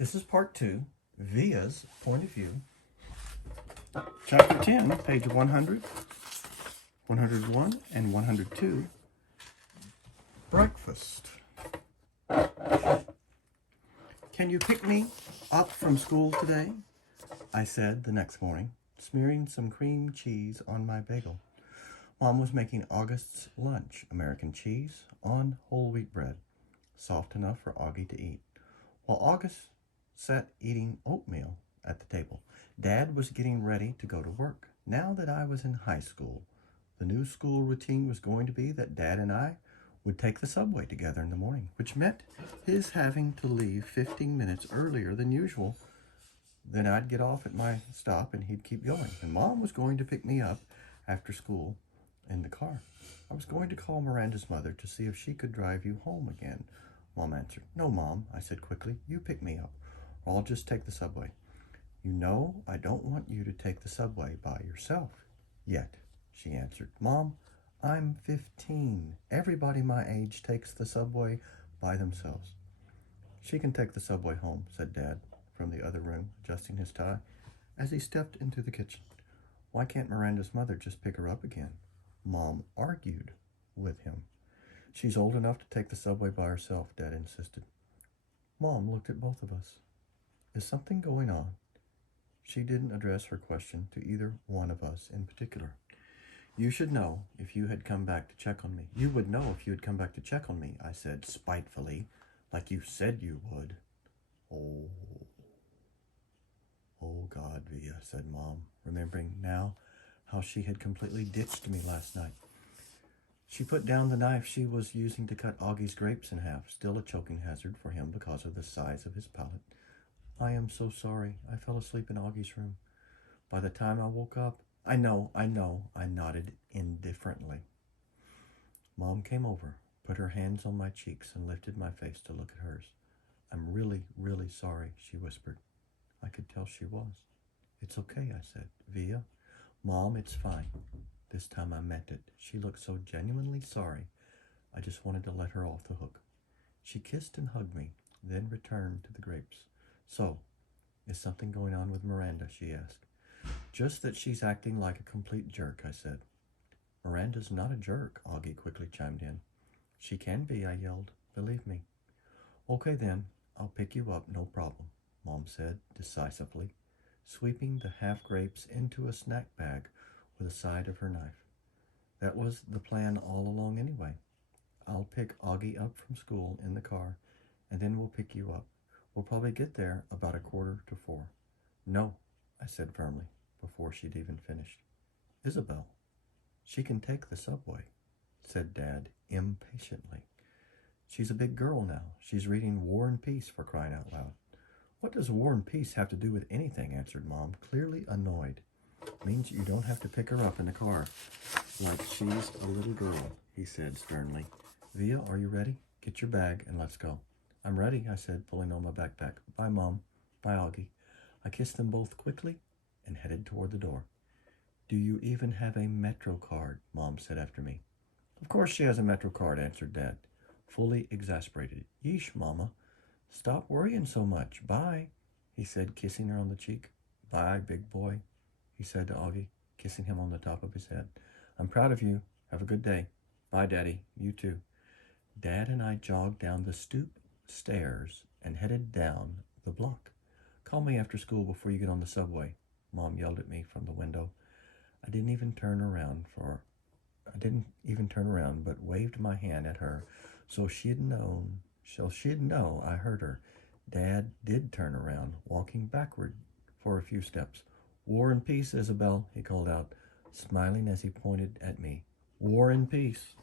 This is part 2, Via's point of view. Chapter 10, page 100, 101, and 102. Breakfast. Can you pick me up from school today? I said the next morning, smearing some cream cheese on my bagel. Mom was making August's lunch, American cheese on whole wheat bread, soft enough for Augie to eat. While August sat eating oatmeal at the table, Dad was getting ready to go to work. Now that I was in high school, the new school routine was going to be that Dad and I would take the subway together in the morning, which meant his having to leave 15 minutes earlier than usual. Then I'd get off at my stop and he'd keep going. And Mom was going to pick me up after school in the car. I was going to call Miranda's mother to see if she could drive you home again. Mom answered. No, Mom, I said quickly. You pick me up, or I'll just take the subway. You know, I don't want you to take the subway by yourself yet, she answered. Mom, I'm 15. Everybody my age takes the subway by themselves. She can take the subway home, said Dad from the other room, adjusting his tie as he stepped into the kitchen. Why can't Miranda's mother just pick her up again? Mom argued with him. She's old enough to take the subway by herself, Dad insisted. Mom looked at both of us. Is something going on? She didn't address her question to either one of us in particular. You should know if you had come back to check on me. You would know if you had come back to check on me, I said spitefully, like you said you would. Oh, God, Via, said Mom, remembering now how she had completely ditched me last night. She put down the knife she was using to cut Augie's grapes in half, still a choking hazard for him because of the size of his palate. I am so sorry. I fell asleep in Augie's room. By the time I woke up, I know, I nodded indifferently. Mom came over, put her hands on my cheeks, and lifted my face to look at hers. I'm really, really sorry, she whispered. I could tell she was. It's okay, I said. Via, Mom, it's fine. This time I meant it. She looked so genuinely sorry. I just wanted to let her off the hook. She kissed and hugged me, then returned to the grapes. So, is something going on with Miranda? She asked. Just that she's acting like a complete jerk, I said. Miranda's not a jerk, Augie quickly chimed in. She can be, I yelled. Believe me. Okay then, I'll pick you up, no problem, Mom said decisively, sweeping the half grapes into a snack bag with the side of her knife. That was the plan all along anyway. I'll pick Augie up from school in the car, and then we'll pick you up. We'll probably get there about 3:45. No, I said firmly, before she'd even finished. Isabel, she can take the subway, said Dad impatiently. She's a big girl now. She's reading War and Peace, for crying out loud. What does War and Peace have to do with anything? Answered Mom, clearly annoyed. Means you don't have to pick her up in the car like she's a little girl, he said sternly. Via, are you ready? Get your bag and let's go. I'm ready, I said, pulling on my backpack. Bye, Mom. Bye, Augie. I kissed them both quickly and headed toward the door. Do you even have a Metro card? Mom said after me. Of course she has a Metro card, answered Dad, fully exasperated. Yeesh, Mama. Stop worrying so much. Bye, he said, kissing her on the cheek. Bye, big boy, he said to Augie, kissing him on the top of his head. I'm proud of you. Have a good day. Bye, Daddy. You too. Dad and I jogged down the stoop stairs and headed down the block. Call me after school before you get on the subway, Mom yelled at me from the window. I didn't even turn around, but waved my hand at her so she'd know I heard her. Dad did turn around, walking backward for a few steps. War and peace, Isabel, he called out, smiling as he pointed at me. War and peace.